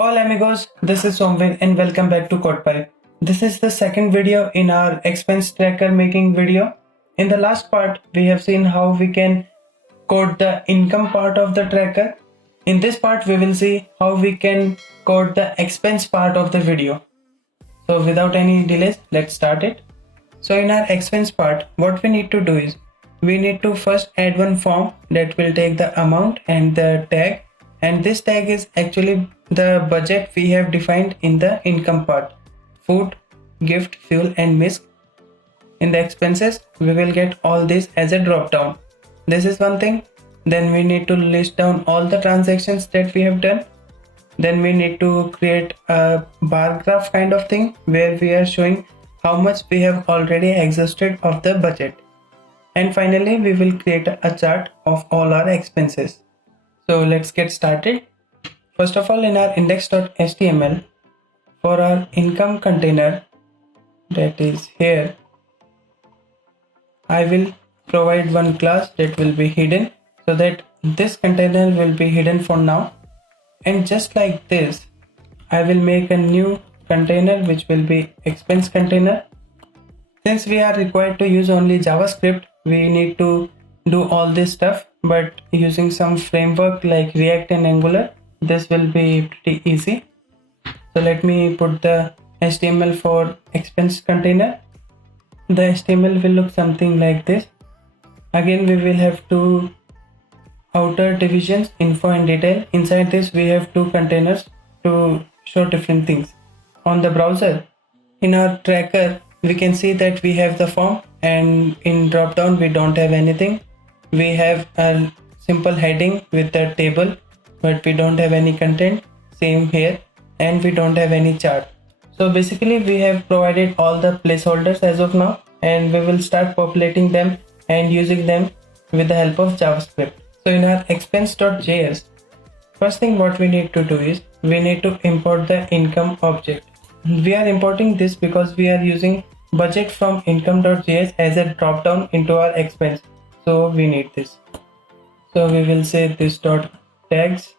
Hola amigos, this is Somvin and welcome back to CodePipe. This is the second video in our expense tracker making video. In the last part, we have seen how we can code the income part of the tracker. In this part, we will see how we can code the expense part of the video. So without any delays, let's start it. So in our expense part, what we need to do is, we need to first add one form that will take the amount and the tag, and this tag is actually the budget we have defined in the income part: food, gift, fuel and misc. In the expenses, we will get all this as a drop down. This is one thing. Then we need to list down all the transactions that we have done. Then we need to create a bar graph kind of thing where we are showing how much we have already exhausted of the budget. And finally, we will create a chart of all our expenses. So let's get started. First of all, in our index.html, for our income container that is here, I will provide one class that will be hidden, so that this container will be hidden for now. And just like this, I will make a new container which will be expense container. Since we are required to use only JavaScript, we need to do all this stuff, but using some framework like React and Angular, this will be pretty easy. So let me put the HTML for expense container. The HTML will look something like this. Again, we will have two outer divisions, info and detail. Inside this, we have two containers to show different things. On the browser, in our tracker, we can see that we have the form, and in drop down we don't have anything. We have a simple heading with the table, but we don't have any content. Same here, and we don't have any chart. So basically we have provided all the placeholders as of now, and we will start populating them and using them with the help of JavaScript. So in our expense.js, first thing what we need to do is, we need to import the income object. We are importing this because we are using budget from income.js as a drop down into our expense. So we need this. So we will say this dot tags,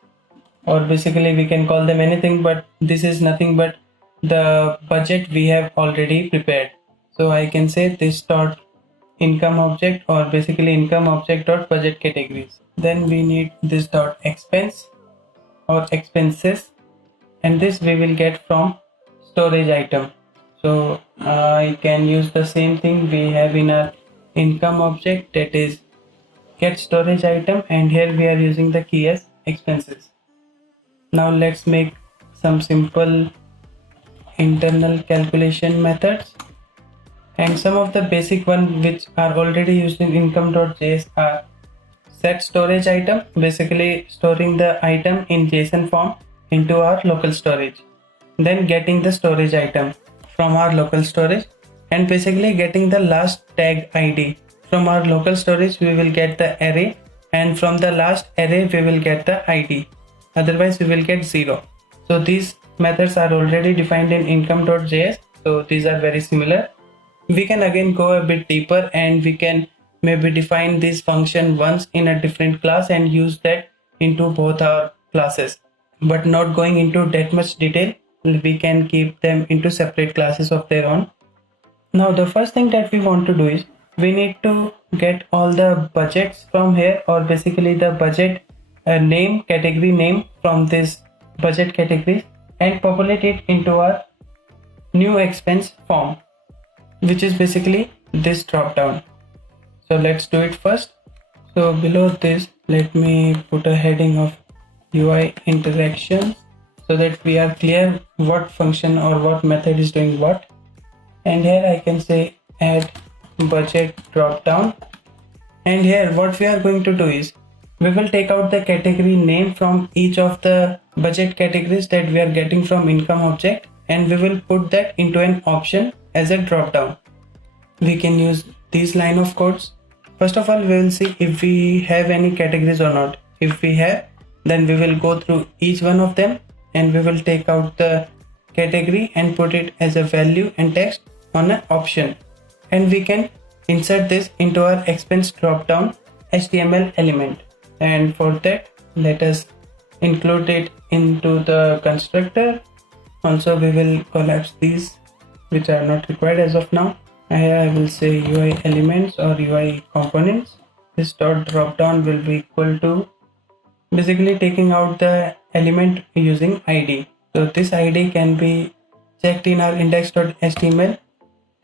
or basically we can call them anything, but this is nothing but the budget we have already prepared. So I can say this dot income object, or basically income object dot budget categories. Then we need this dot expense or expenses, and this we will get from storage item. So I can use the same thing we have in our income object, that is get storage item, and here we are using the key as expenses. Now let's make some simple internal calculation methods, and some of the basic ones which are already used in income.js are set storage item, basically storing the item in JSON form into our local storage, then getting the storage item from our local storage, and basically getting the last tag ID. From our local storage we will get the array, and from the last array we will get the ID, otherwise we will get 0. So these methods are already defined in income.js, so these are very similar. We can again go a bit deeper, and we can maybe define this function once in a different class and use that into both our classes, but not going into that much detail. We can keep them into separate classes of their own. Now the first thing that we want to do is, we need to get all the budgets from here, or basically the budget name, category name from this budget categories, and populate it into our new expense form, which is basically this drop down. So let's do it first. So below this, let me put a heading of UI interactions, so that we are clear what function or what method is doing what. And here I can say add budget drop down, and here what we are going to do is, we will take out the category name from each of the budget categories that we are getting from income object, and we will put that into an option as a drop down. We can use these line of codes. First of all, we will see if we have any categories or not. If we have, then we will go through each one of them, and we will take out the category and put it as a value and text on an option, and we can insert this into our expense drop down HTML element. And for that, let us include it into the constructor. Also we will collapse these which are not required as of now. Here I will say UI elements or UI components. This dot drop down will be equal to basically taking out the element using id. So this id can be checked in our index.html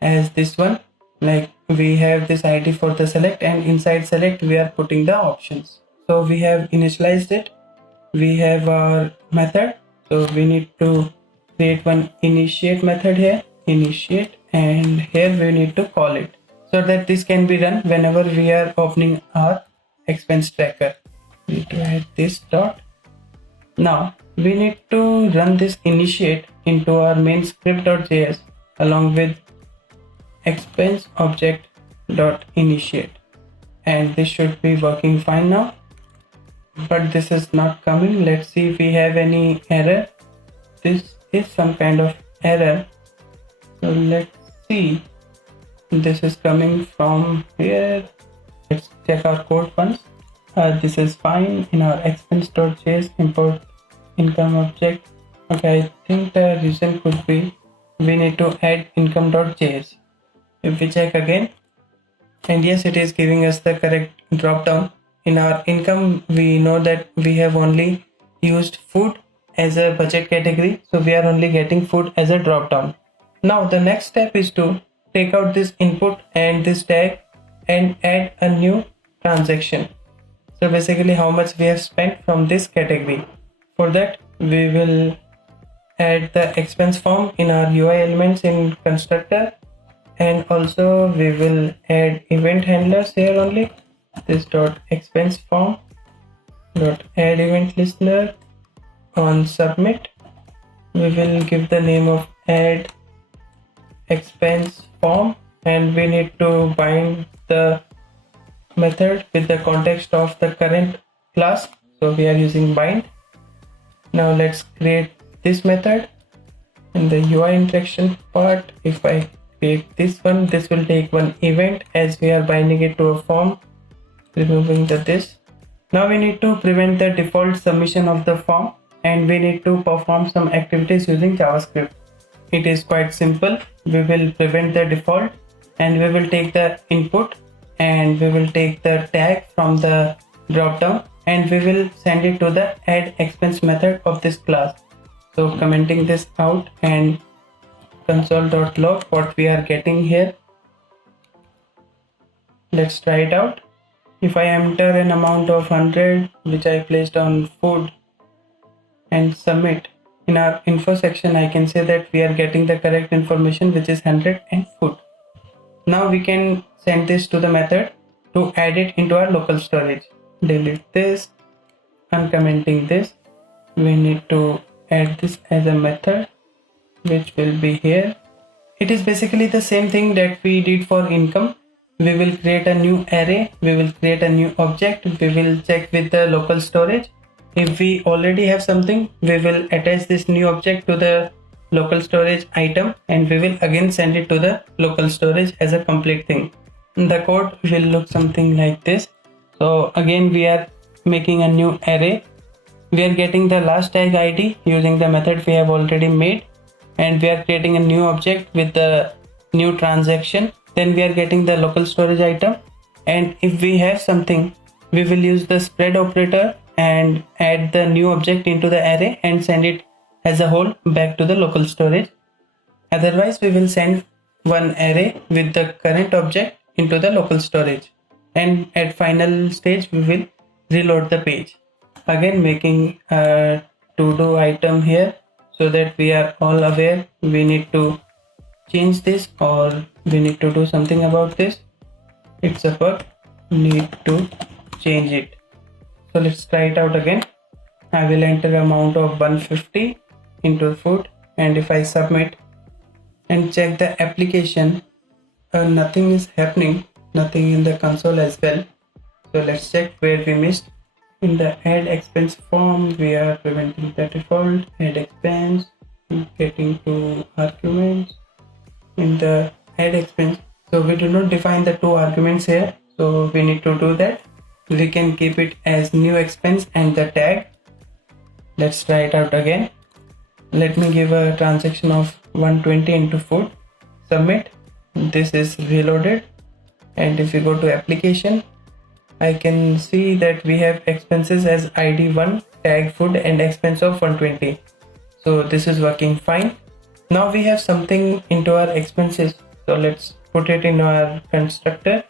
as this one, like we have this id for the select, and inside select we are putting the options. So we have initialized it, we have our method, so we need to create one initiate method here, initiate, and here we need to call it so that this can be run whenever we are opening our expense tracker. We need to add this dot. Now we need to run this initiate into our main script.js along with expense object dot initiate, and this should be working fine now, but this is not coming. Let's see if we have any error. This is some kind of error, so let's see. This is coming from here. Let's check our code once. This is fine. In our expense.js import income object. Okay, I think the reason could be we need to add income.js. If we check again, and yes, it is giving us the correct drop down. In our income we know that we have only used food as a budget category, so we are only getting food as a drop down. Now the next step is to take out this input and this tag and add a new transaction. So basically how much we have spent from this category. For that we will add the expense form in our UI elements in constructor, and also we will add event handlers here only. This dot expense form dot add event listener. On submit we will give the name of add expense form, and we need to bind the method with the context of the current class, so we are using bind. Now let's create this method in the UI interaction part. If I create this one, this will take one event as we are binding it to a form, removing the this. Now we need to prevent the default submission of the form, and we need to perform some activities using JavaScript. It is quite simple. We will prevent the default, and we will take the input, and we will take the tag from the drop down, and we will send it to the add expense method of this class. So commenting this out and console.log what we are getting here. Let's try it out. If I enter an amount of 100 which I placed on food and submit, in our info section I can say that we are getting the correct information, which is 100 and food. Now we can send this to the method to add it into our local storage. Delete this, uncommenting this. We need to add this as a method which will be here. It is basically the same thing that we did for income. We will create a new array, we will create a new object, we will check with the local storage. If we already have something, we will attach this new object to the local storage item, and we will again send it to the local storage as a complete thing. The code will look something like this. So again we are making a new array. We are getting the last tag id using the method we have already made, and we are creating a new object with the new transaction. Then we are getting the local storage item, and if we have something, we will use the spread operator and add the new object into the array and send it as a whole back to the local storage. Otherwise we will send one array with the current object into the local storage, and at final stage we will reload the page. Again making a to do item here so that we are all aware we need to change this or we need to do something about this. It's a bug, need to change it. So let's try it out again. I will enter amount of 150 into food, and if I submit and check the application, nothing is happening, nothing in the console as well. So let's check where we missed. In the add expense form we are preventing the default add expense, getting to arguments in the add expense. So we do not define the two arguments here, so we need to do that. We can keep it as new expense and the tag. Let's try it out again. Let me give a transaction of 120 into food. Submit. This is reloaded, and if we go to application, I can see that we have expenses as ID1, tag food, and expense of 120. So this is working fine. Now we have something into our expenses. So let's put it in our constructor.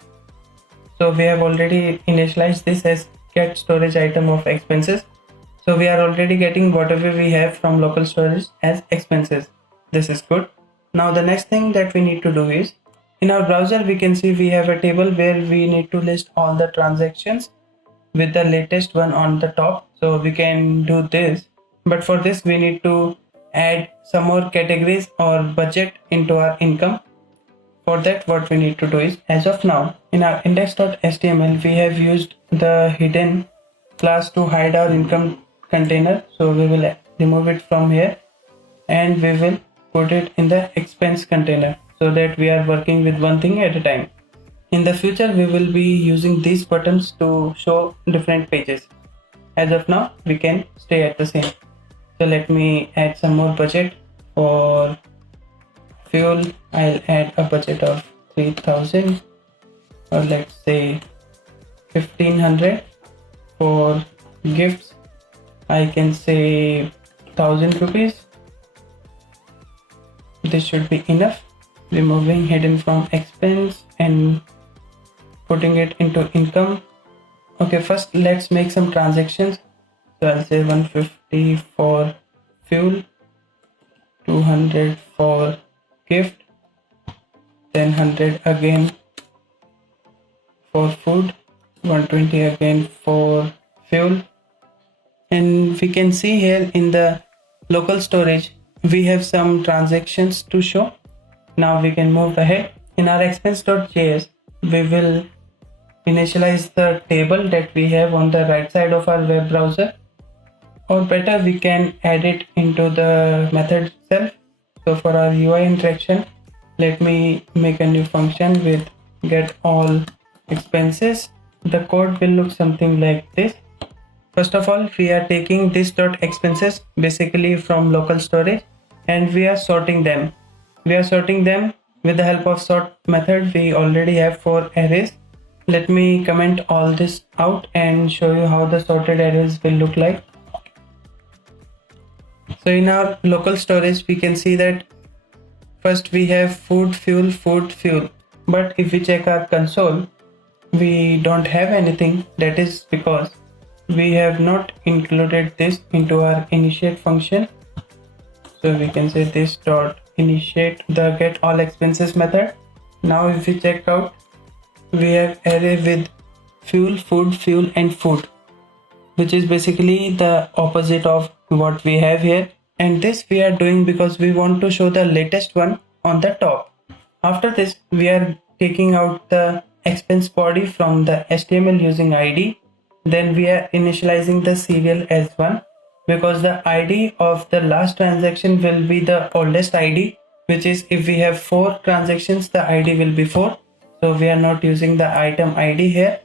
So we have already initialized this as get storage item of expenses. So we are already getting whatever we have from local storage as expenses. This is good. Now the next thing that we need to do is, in our browser we can see we have a table where we need to list all the transactions with the latest one on the top. So we can do this, but for this we need to add some more categories or budget into our income. For that, what we need to do is, as of now in our index.html we have used the hidden class to hide our income container. So we will remove it from here and we will put it in the expense container so that we are working with one thing at a time. In the future we will be using these buttons to show different pages. As of now we can stay at the same. So let me add some more budget. For fuel I'll add a budget of 3000, or let's say 1500. For gifts I can say 1000 rupees. This should be enough. Removing hidden from expense and putting it into income. Okay, first let's make some transactions. So I'll say 150 for fuel, 200 for gift, then 100 again for food, 120 again for fuel. And we can see here in the local storage we have some transactions to show. Now we can move ahead. In our expense.js we will initialize the table that we have on the right side of our web browser, or better we can add it into the method itself. So for our UI interaction, let me make a new function with get all expenses. The code will look something like this. First of all, we are taking this dot expenses basically from local storage and we are sorting them. We are sorting them with the help of sort method we already have for arrays. Let me comment all this out and show you how the sorted arrays will look like. So in our local storage we can see that first we have food, fuel, but if we check our console we don't have anything. That is because we have not included this into our initiate function. So we can say this dot initiate the get all expenses method. Now if we check out, we have array with fuel and food, which is basically the opposite of what we have here. And this we are doing because we want to show the latest one on the top. After this we are taking out the expense body from the HTML using ID. Then we are initializing the serial as 1 because the ID of the last transaction will be the oldest ID, which is if we have 4 transactions the ID will be 4. So we are not using the item ID here.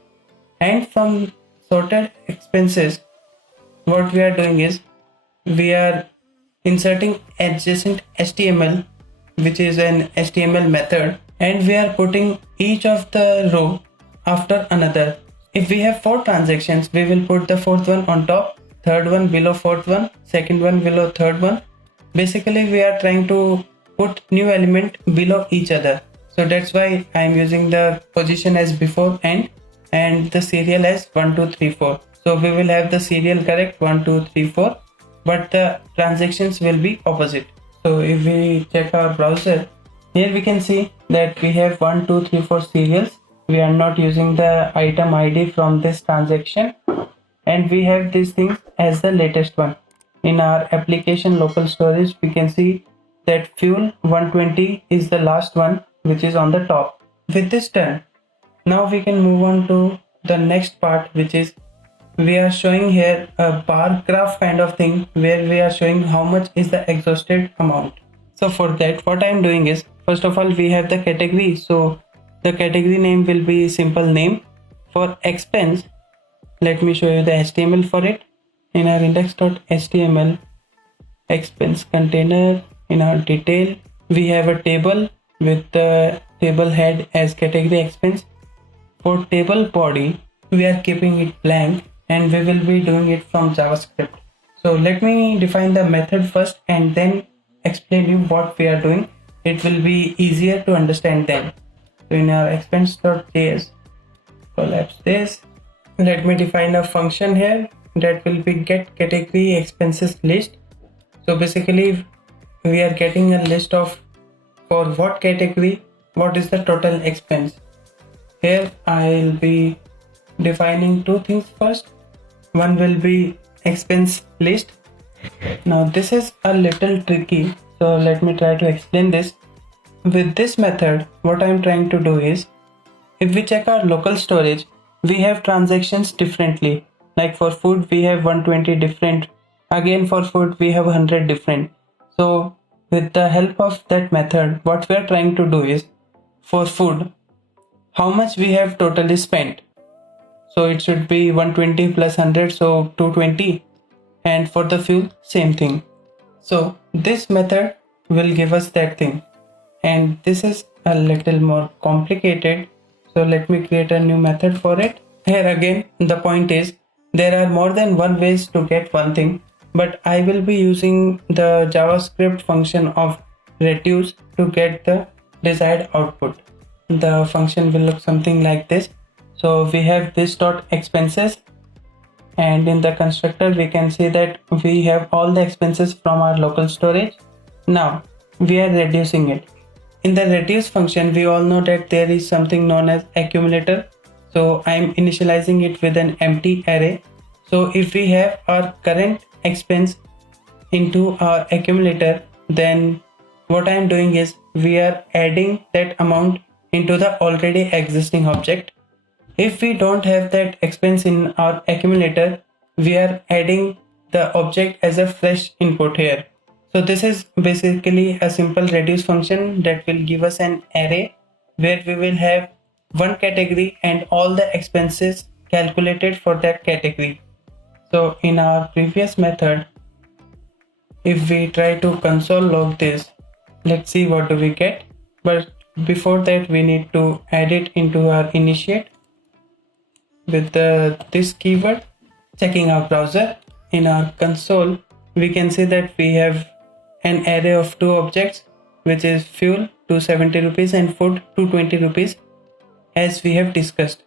And from sorted expenses what we are doing is we are inserting adjacent HTML, which is an HTML method, and we are putting each of the row after another. If we have 4 transactions, we will put the 4th one on top, 3rd one below 4th one, 2nd one below 3rd one. Basically we are trying to put new element below each other. So that's why I am using the position as before and the serial as 1 2 3 4. So we will have the serial correct 1 2 3 4, but the transactions will be opposite. So if we check our browser, here we can see that we have 1 2 3 4 serials. We are not using the item ID from this transaction, and we have these things as the latest one. In our application local storage we can see that fuel 120 is the last one, which is on the top. With this done, now we can move on to the next part, which is we are showing here a bar graph kind of thing where we are showing how much is the exhausted amount. So for that what I am doing is, first of all we have the category. So the category name will be simple name. For expense, let me show you the HTML for it. in our index.html expense container, in our detail, we have a table with the table head as category expense. For table body, we are keeping it blank and we will be doing it from JavaScript. So let me define the method first and then explain you what we are doing. It will be easier to understand then. So in our expense.js, collapse this. Let me define a function here that will be get category expenses list. So basically we are getting a list of for what category what is the total expense. Here I'll be defining two things first. One will be expense list. Now this is a little tricky, so let me try to explain this. With this method, what I'm trying to do is, if we check our local storage, we have transactions differently. Like for food, we have 120 different. Again for food, we have 100 different. So with the help of that method, what we are trying to do is, for food, how much we have totally spent. So it should be 120 plus 100, so 220. And for the fuel, same thing. So this method will give us that thing. And this is a little more complicated. So let me create a new method for it. Here again, the point is there are more than one ways to get one thing, but I will be using the JavaScript function of reduce to get the desired output. The function will look something like this. So we have this dot expenses, and in the constructor we can see that we have all the expenses from our local storage. Now we are reducing it. In the reduce function, we all know that there is something known as accumulator. So I am initializing it with an empty array. So if we have our current expense into our accumulator, then what I am doing is we are adding that amount into the already existing object. If we don't have that expense in our accumulator, we are adding the object as a fresh input here. So this is basically a simple reduce function that will give us an array where we will have one category and all the expenses calculated for that category. So in our previous method, if we try to console log this, let's see what do we get. But before that, we need to add it into our initiate with this keyword. Checking our browser, in our console, we can see that we have an array of two objects, which is fuel 270 rupees and food 220 rupees, as we have discussed.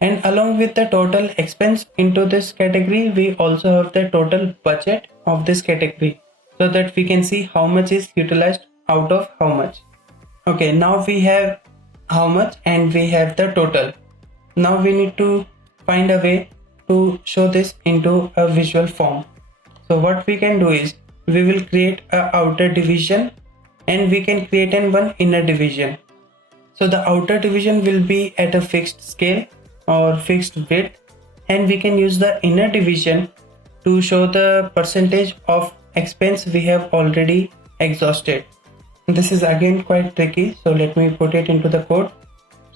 And along with the total expense into this category, we also have the total budget of this category, so that we can see how much is utilized out of how much. Okay, now we have how much and we have the total. Now we need to find a way to show this into a visual form. So what we can do is we will create a outer division and we can create one inner division. So the outer division will be at a fixed scale or fixed width, and we can use the inner division to show the percentage of expense we have already exhausted. This is again quite tricky, so let me put it into the code.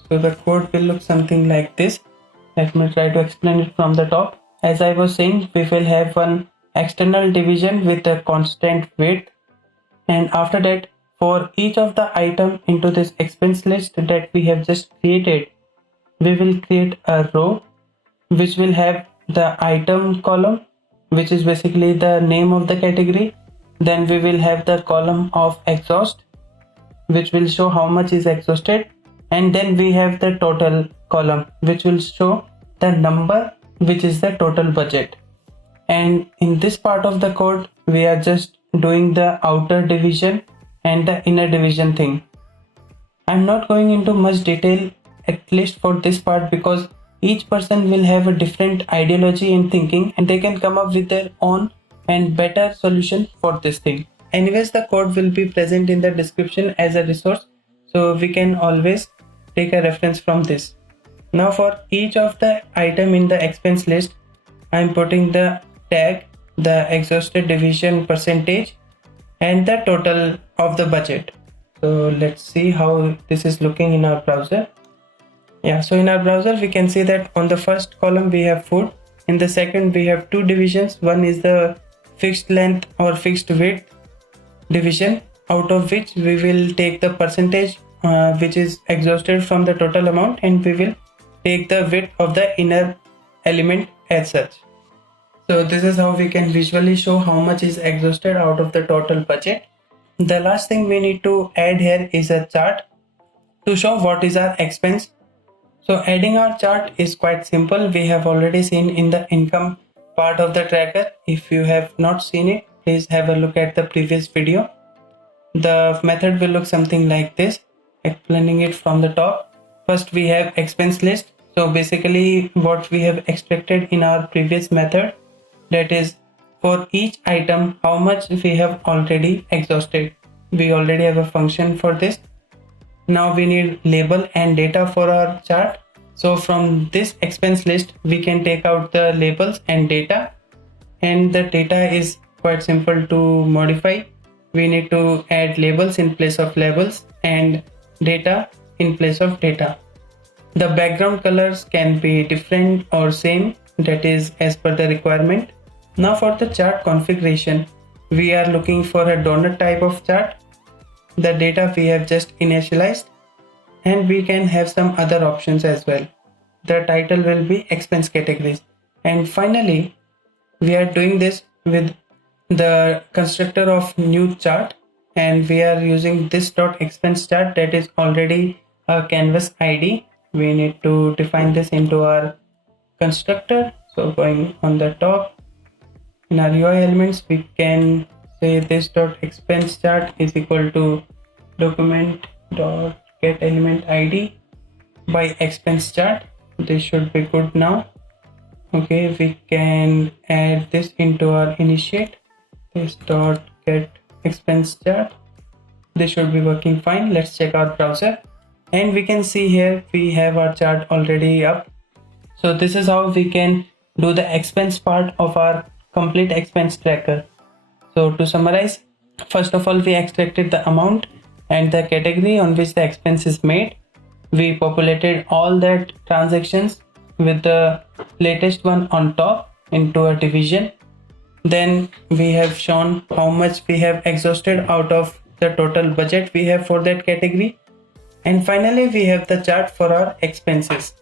So the code will look something like this. Let me try to explain it from the top. As I was saying, we will have one external division with a constant width, and after that, for each of the item into this expense list that we have just created, we will create a row which will have the item column, which is basically the name of the category. Then we will have the column of exhaust, which will show how much is exhausted, and then we have the total column, which will show the number, which is the total budget. And in this part of the code, we are just doing the outer division and the inner division thing. I'm not going into much detail, at least for this part, because each person will have a different ideology and thinking, and they can come up with their own and better solution for this thing. Anyways, the code will be present in the description as a resource, so we can always take a reference from this. Now for each of the item in the expense list, I'm putting the tag, the exhausted division percentage, and the total of the budget. So let's see how this is looking in our browser. Yeah, so in our browser we can see that on the first column we have food In the second, we have two divisions. One is the fixed length or fixed width division, out of which we will take the percentage which is exhausted from the total amount, and we will take the width of the inner element as such. So this is how we can visually show how much is exhausted out of the total budget. The last thing we need to add here is a chart to show what is our expense. So adding our chart is quite simple. We have already seen in the income part of the tracker. If you have not seen it, please have a look at the previous video. The method will look something like this, explaining it from the top. First we have expense list. So basically what we have extracted in our previous method, that is for each item how much we have already exhausted. We already have a function for this. Now we need label and data for our chart. So from this expense list we can take out the labels and data, and the data is quite simple to modify. We need to add labels in place of labels and data in place of data. The background colors can be different or same, that is as per the requirement. Now for the chart configuration, we are looking for a donut type of chart. The data we have just initialized, and we can have some other options as well. The title will be expense categories. And finally, we are doing this with the constructor of new chart, and we are using this dot expense chart that is already a canvas ID. We need to define this into our constructor. So going on the top in our UI elements, we can say this dot expense chart is equal to document dot get element ID by expense chart. This should be good now. Okay, we can add this into our initiate, this dot get expense chart. This should be working fine. Let's check our browser, and we can see here we have our chart already up. So this is how we can do the expense part of our complete expense tracker. So to summarize, first of all we extracted the amount and the category on which the expense is made. We populated all that transactions with the latest one on top into a division. Then we have shown how much we have exhausted out of the total budget we have for that category. And finally we have the chart for our expenses.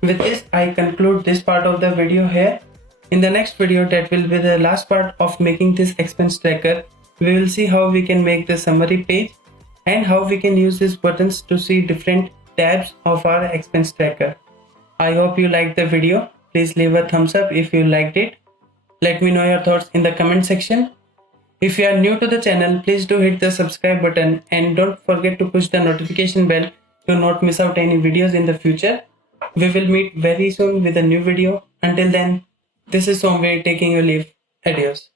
With this I conclude this part of the video here. In the next video, that will be the last part of making this expense tracker, we will see how we can make the summary page and how we can use these buttons to see different tabs of our expense tracker. I hope you liked the video. Please leave a thumbs up if you liked it. Let me know your thoughts in the comment section. If you are new to the channel, please do hit the subscribe button and don't forget to push the notification bell to not miss out any videos in the future. We will meet very soon with a new video. Until then, this is Somve taking your leave. Adios.